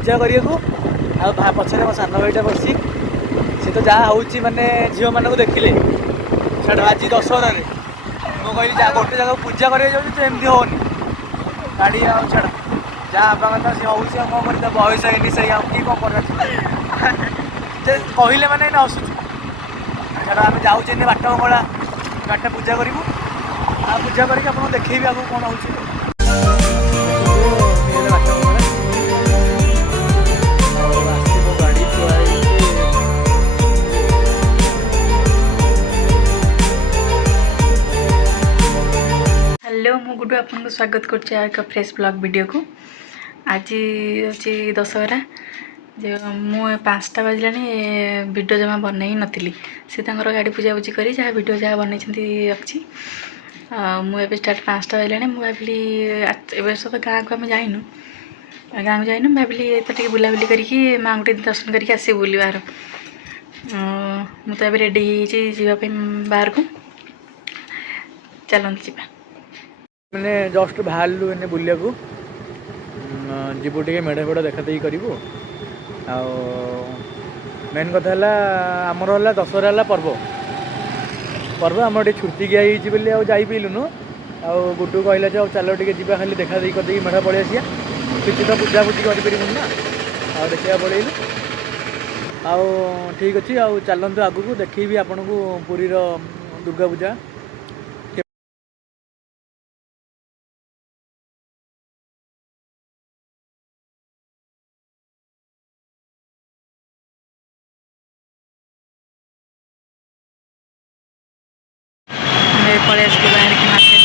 पूजा करिया पछरे मो सान भाईटा बसी सी तो जहाँ हूँ मानने झील मानक देखिले छाड़ आज दशहर मु कहली जहाँ गोटे जगह पूजा करमती होनी गाड़ी छाड़ जहाँ आप कथा सी हूँ कौन कर बयस है से किए कौन कर कहले मैंने हसुच छाड़ आम जाऊे बाट मंगला गाड़टा पूजा करूँ पूजा करके आपको देखी आगे कौन हो हेलो मु गुडू आपको स्वागत कर फ्रेश ब्लॉग वीडियो को। आज अच्छी दशहरा जो मु 5टा बजला वीडियो जमा बन नी सी गाड़ी पूजा पूजी कर जहाँ वीडियो जहाँ बन रखी मुझे स्टार्ट 5टा बजला मुझे भाविली एवं तो गाँव को आम जाइनु गाँव को जाइनु भाविली तो बुलाबुली करके माँ को दर्शन करके आस बुल बाहर मुझे रेडी जावाई बाहर को चलती जा मैंने जस्ट बाहर एने बुलिया जीवु टे मेढ़ फेड़ देखा देखी करूँ मेन कथा आमर है दशहरा है पर्व पर्व आम छुट्टी गया जापलुनु आ गुड्डू कहला जो चलो टे जा खाली देखा देखी करदे मेढ़ पलि आसिया किसी तो पूजा पूजी करूँ ना आ देखा पलैलु आउ ठीक अच्छे आ चलतु आगू देखी आपन को पुरीर दुर्गा पूजा पलि आस बाहर की मार्केट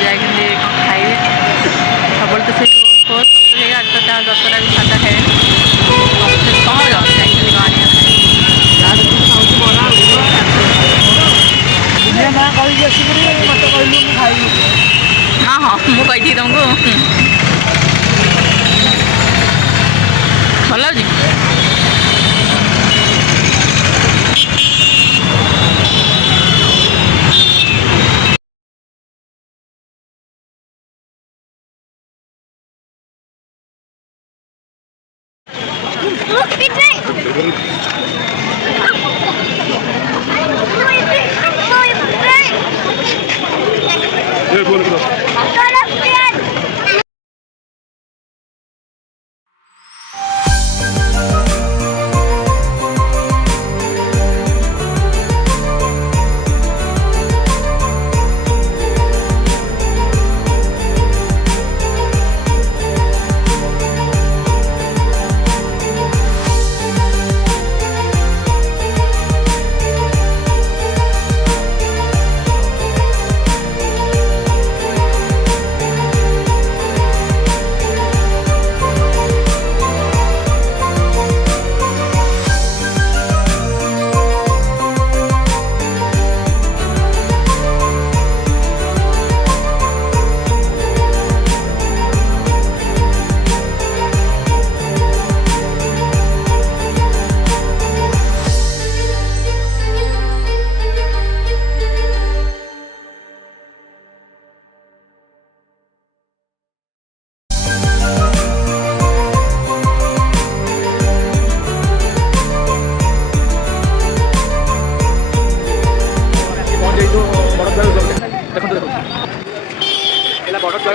जाए खाइबे सब तो से सब तो दशहरा भी सादा खाए हाँ हाँ मुझे कही तुमको भल लगे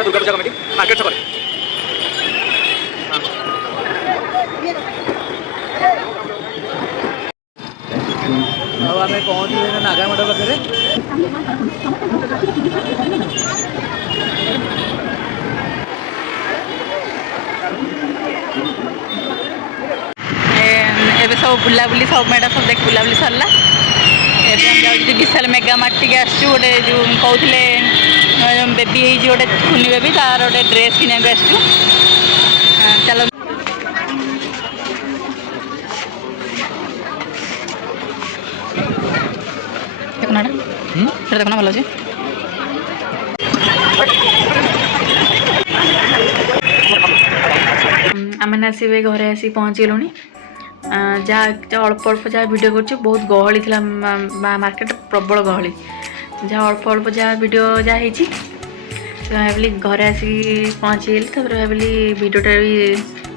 दुर्गा पूजा कमिटी मार्केट छक आम पहुँचे नागामठ पाखे एबे सब बुलाबुली सब मेढ़ सब देख बुलाबुली सरला विशाल मेगा मार्ट टी आसू गोटे जो कहते बेबी हो गोटे कुनी बेबी तार गोटे ड्रेस किना आसू चलो देखना देखना भल अच्छे आम आसवे घरे आसी पहुँची गलुणी जहाँ अल्प अल्प जहाँ वीडियो कर बहुत गहली थी मार्केट प्रबल गहली जहाँ अल्प अल्प जहाँ वीडियो जहाँ से भाविली घरे आसिक पहुँचीगली भाविली भिडियोटा भी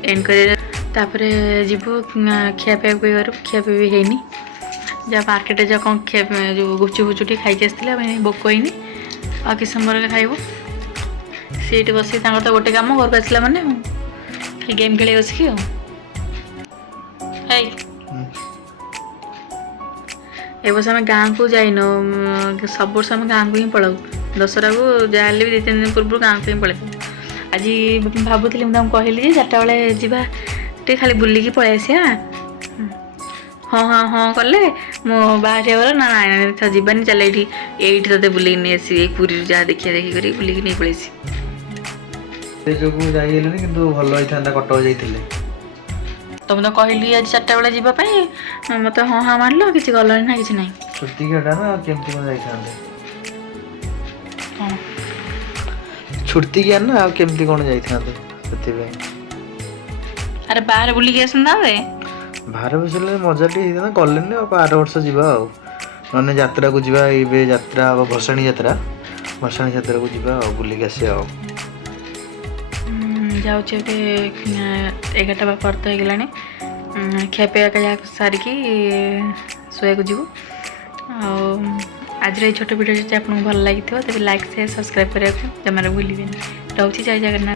एंड कर जीवु खियापिया भी करूँ खियापिया भी हैनी जहाँ मार्केट जा कौन खिया जो गुपचुप फुचुटी खाई आसते भोक होनी आ कि समय खाइबू सीट बस तो गोटे कम घर को आसला मैंने खाली गेम खेल बसिकी ए वर्ष आम गाँव को जाइन सब वर्ष आम गाँव को ही पलाऊ दशहरा को जहाँ भी 2-3 दिन पूर्व गाँव को ही पलू आज भावुली मुझे कहली 4टा बेले जावा टे खाली बुलिकी पलि आसिया हाँ हाँ हाँ कले मो बाहर गला ना ना जीवानी चल ये ते बुल नहीं आसी पूरी जहाँ देखिए देखी कर बुलिकी नहीं पलि जो जाइलुनी किंतु भल होता कटक जाइए तो मुझे कहली आज 4टा बेले जावाई मत हाँ हाँ मारल कि गल ना कि ना छुट्टी केटा ना केमती कौन जाइए हाँ छुट्टी क्या ना केमती कौन जाइए अरे बाहर बुलिकी आसंता वे बाहर बसले मजा टे गले आर वर्ष जावा ना यात्रा को जावा ये यात्रा भसाणी यात्रा को जावा बुलिक आसिया जाऊँ 11टा पर तो होगला खियापिया सारिकी शोक जीवु आज छोट वीडियो आपको भल लगी तेज लाइक शेयर सब्सक्राइब करने जमार भूलें रोचे जय जगन्नाथ।